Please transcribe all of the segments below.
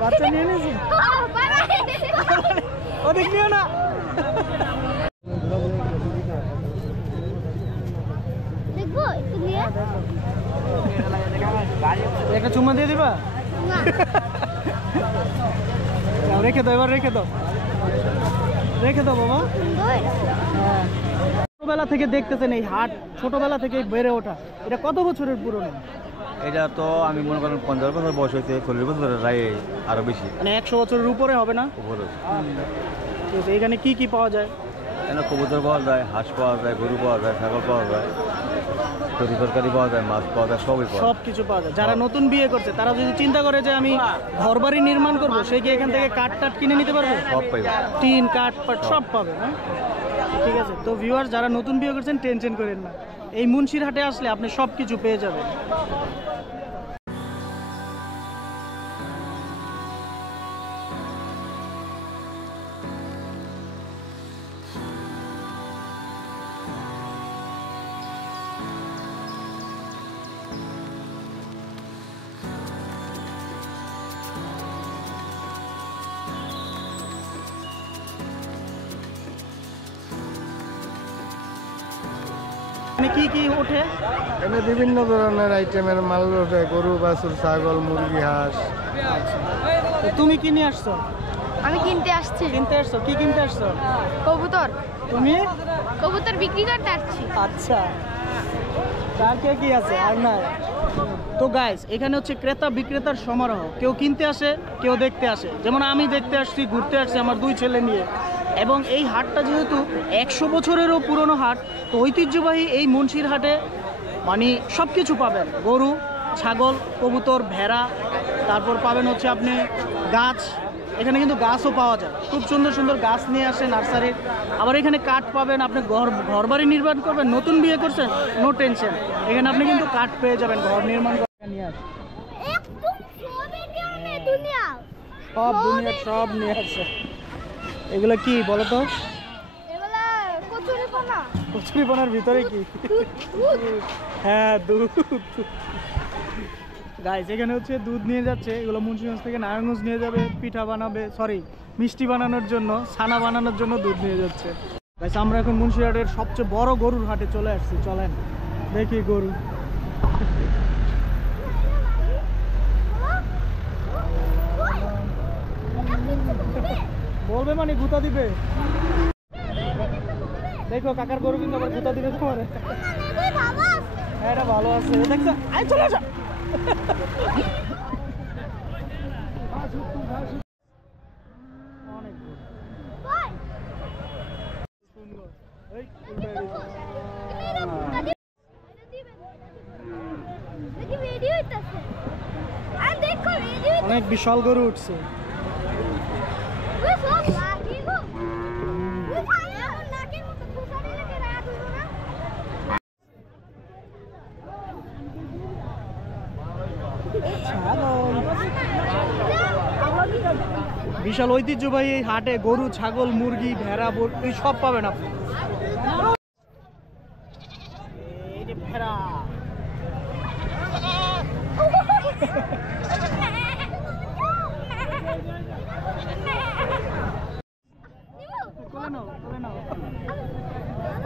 বাচ্চা নিয়ে নিয়েছি ওদিক নিও না। একটা চুম্মা দিয়ে দিবা? রেখে দাও, এবার রেখে দাও, রেখে দাও বাবা। হ্যাঁ, ছোটবেলা থেকে দেখতেছেন এই হাট, ছোটবেলা থেকে বেড়ে ওঠা, এটা কত বছরের পুরনো? এটা তো আমি মনে করেন 50 বছর বয়স হয়েছে, 40 বছরের রায় আরো বেশি, মানে 100 বছরের উপরে হবে না? উপরে। ঠিক আছে, এখানে কি কি পাওয়া যায়? এখানে কবুতর পাওয়া যায়, হাঁস পাওয়া যায়, গরু পাওয়া যায়, ছাগল পাওয়া যায়, তরি তরকারি পাওয়া যায়, মাছ পাওয়া যায়, সবই পাওয়া যায়। সব কিছু পাওয়া যায়। যারা নতুন বিয়ে করছে তারা যদি চিন্তা করে যে আমি ঘর বাড়ি নির্মাণ করবো, সে কি এখান থেকে কাঠ টাট কিনে নিতে পারবে? সব পাইবে, টিন কাঠ পাট সব পাবে। হ্যাঁ, ঠিক আছে। তো ভিউয়ার যারা নতুন বিয়ে করছেন টেনশন করেন না, এই মুন্সির হাটে আসলে আপনি সব কিছু পেয়ে যাবেন। কি কি ওঠে? এখানে বিভিন্ন ধরনের আইটেমের মাল ওঠে, গরু, বাছুর, ছাগল, মুরগি, হাঁস। তো তুমি কি নিয়ে আসছো? আমি কিনতে আসছি। কিনতে আসছো? কি কিনতে আসছো? কবুতর। তুমি? কবুতর বিক্রি করতে আসছি। আচ্ছা, তার কে কি আছে আর না? তো গাইস, এখানে হচ্ছে ক্রেতা বিক্রেতার সমারোহ। কেউ কিনতে আসে, কেউ দেখতে আসে। যেমন আমি দেখতে আসছি, ঘুরতে আসছি আমার 2 ছেলে নিয়ে। এবং এই হাটটা যেহেতু 100 বছরেরও পুরনো হাট, তো ঐতিহ্যবাহী এই মুন্সির হাটে মানে সব কিছু পাবেন। গরু, ছাগল, কবুতর, ভেড়া, তারপর পাবেন হচ্ছে আপনি গাছ। এখানে কিন্তু গাছও পাওয়া যায়, খুব সুন্দর সুন্দর গাছ নিয়ে আসে নার্সারির। আবার এখানে কাঠ পাবেন, আপনি ঘর বাড়ি নির্মাণ করবেন, নতুন বিয়ে করছেন, নো টেনশন, এখানে আপনি কিন্তু কাঠ পেয়ে যাবেন ঘর নির্মাণ করে নিয়ে আসে। সব দুনিয়া সব নিয়ে আসে। এগুলো কি বলো তো? কচুরিপানার ভিতরে কি? হ্যাঁ, দুধ। গাইস, এখানে হচ্ছে দুধ নিয়ে যাচ্ছে, এগুলো মুন্সিগঞ্জ থেকে নারায়ণগঞ্জ নিয়ে যাবে পিঠা বানাবে, সরি মিষ্টি বানানোর জন্য, ছানা বানানোর জন্য দুধ নিয়ে যাচ্ছে। গাইস, আমরা এখন মুন্সিরহাটের সবচেয়ে বড় গরুর হাটে চলে আসছি, চলেন দেখি গরু। বলবে মানে গুতা দিবে। দেখো কাকার গরু কিন্তু আবার গুতা দিবে তোমার। হ্যাঁ, এটা ভালো আছে, দেখছো? আই চলে আসো। অনেক বিশাল গরু উঠছে। বিশাল ঐতিহ্যবাহী এই হাটে গরু, ছাগল, মুরগি, ভেড়া এই সব পাবেন আপনি। এই যে ভেড়া,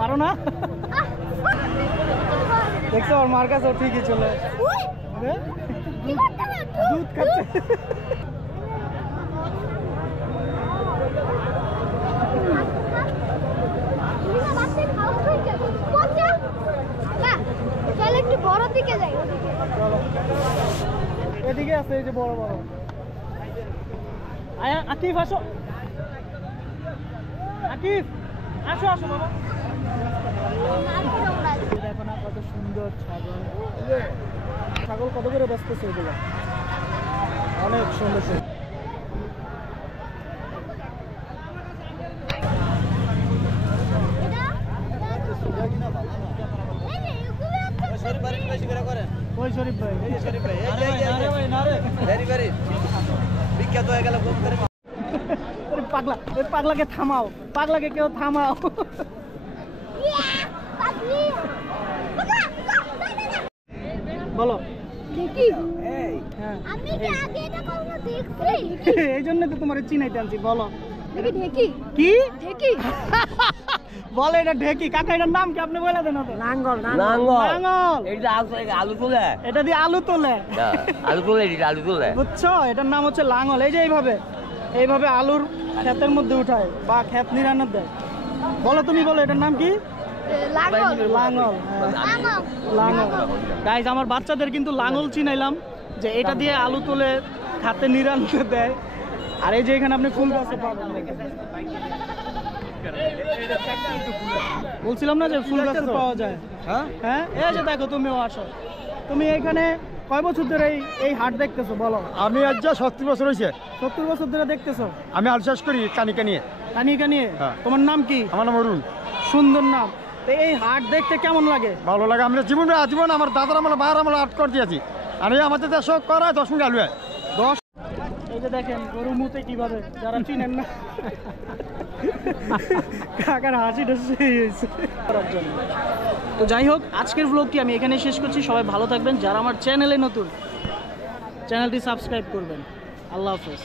পারো না? দেখছো ওর মার কাছে ঠিকই চলে দুধ খাচ্ছে। একটু বড় দিকে যাই। এদিকে আছে এই যে বড় বড়। আকিফ আসো, আকিফ আসো, আসো বাবা। দেখো না কত সুন্দর ছাগল। ছাগল কত করে বেচতেছে এগুলো? অনেক সুন্দর সুন্দর। ওই শরীফ ভাই, বিখ্যাত হয়ে গেল। পাগলা, ওই পাগলাকে থামাও, পাগলাকে কেউ থামাও। বলো কি ঢেকি হ্যাঁ আমি কি আগে এটা কখনো দেখছি এই জন্য তো তোমার চিনাইতে আনছি বলো দেখি ঢেকি কি ঢেকি বলে এটা ঢেকি কাকা এটার নাম কি আপনি বলে দেন তো নাঙ্গল নাঙ্গল এটা আলু তোলে এটা দিয়ে আলু তোলে আলু তোলে এটা আলু তোলে বুঝছো এটার নাম হচ্ছে লাঙল এই যে এইভাবে আলুর ক্ষেতের মধ্যে উঠায় বা ক্ষেত নিরান্ন দেয় বলো তুমি বলো এটার নাম কি লাঙ্গল লাঙল হ্যাঁ, লাঙল গাইজ আমার বাচ্চাদের কিন্তু লাঙল চিনাইলাম যে এটা দিয়ে আলু তোলে খাতে নিরান্ন দেয় আর এই যে এখানে আপনি ফুল গাছে পাবেন বলছিলাম না যে ফুল গাছে পাওয়া যায় হ্যাঁ এই যে দেখো তুমিও আসো তুমি এখানে কয় বছর ধরে এই হাট দেখতেছো বলো আমি আজ 70 বছর হয়েছে 70 বছর ধরে দেখতেছো আমি আলু চাষ করি কানিকা নিয়ে কানিকা নিয়ে হ্যাঁ। তোমার নাম কি আমার নাম অরুণ। সুন্দর নাম তো এই হাট দেখতে কেমন লাগে ভালো লাগে আমরা জীবন আমার দাদার আমলে বাইরে আমলে আট করে দিয়েছি আর এই আমাদের দেশ করায় 10 মিনিট আলু হয় 10 এই যে দেখেন গরু মুতে কিভাবে যারা চিনেন না কাকার হাসিটা সেই হয়েছে করার জন্য তো যাই হোক আজকের ব্লগটি আমি এখানে শেষ করছি সবাই ভালো থাকবেন যারা আমার চ্যানেলে নতুন চ্যানেলটি সাবস্ক্রাইব করবেন আল্লাহ হাফেজ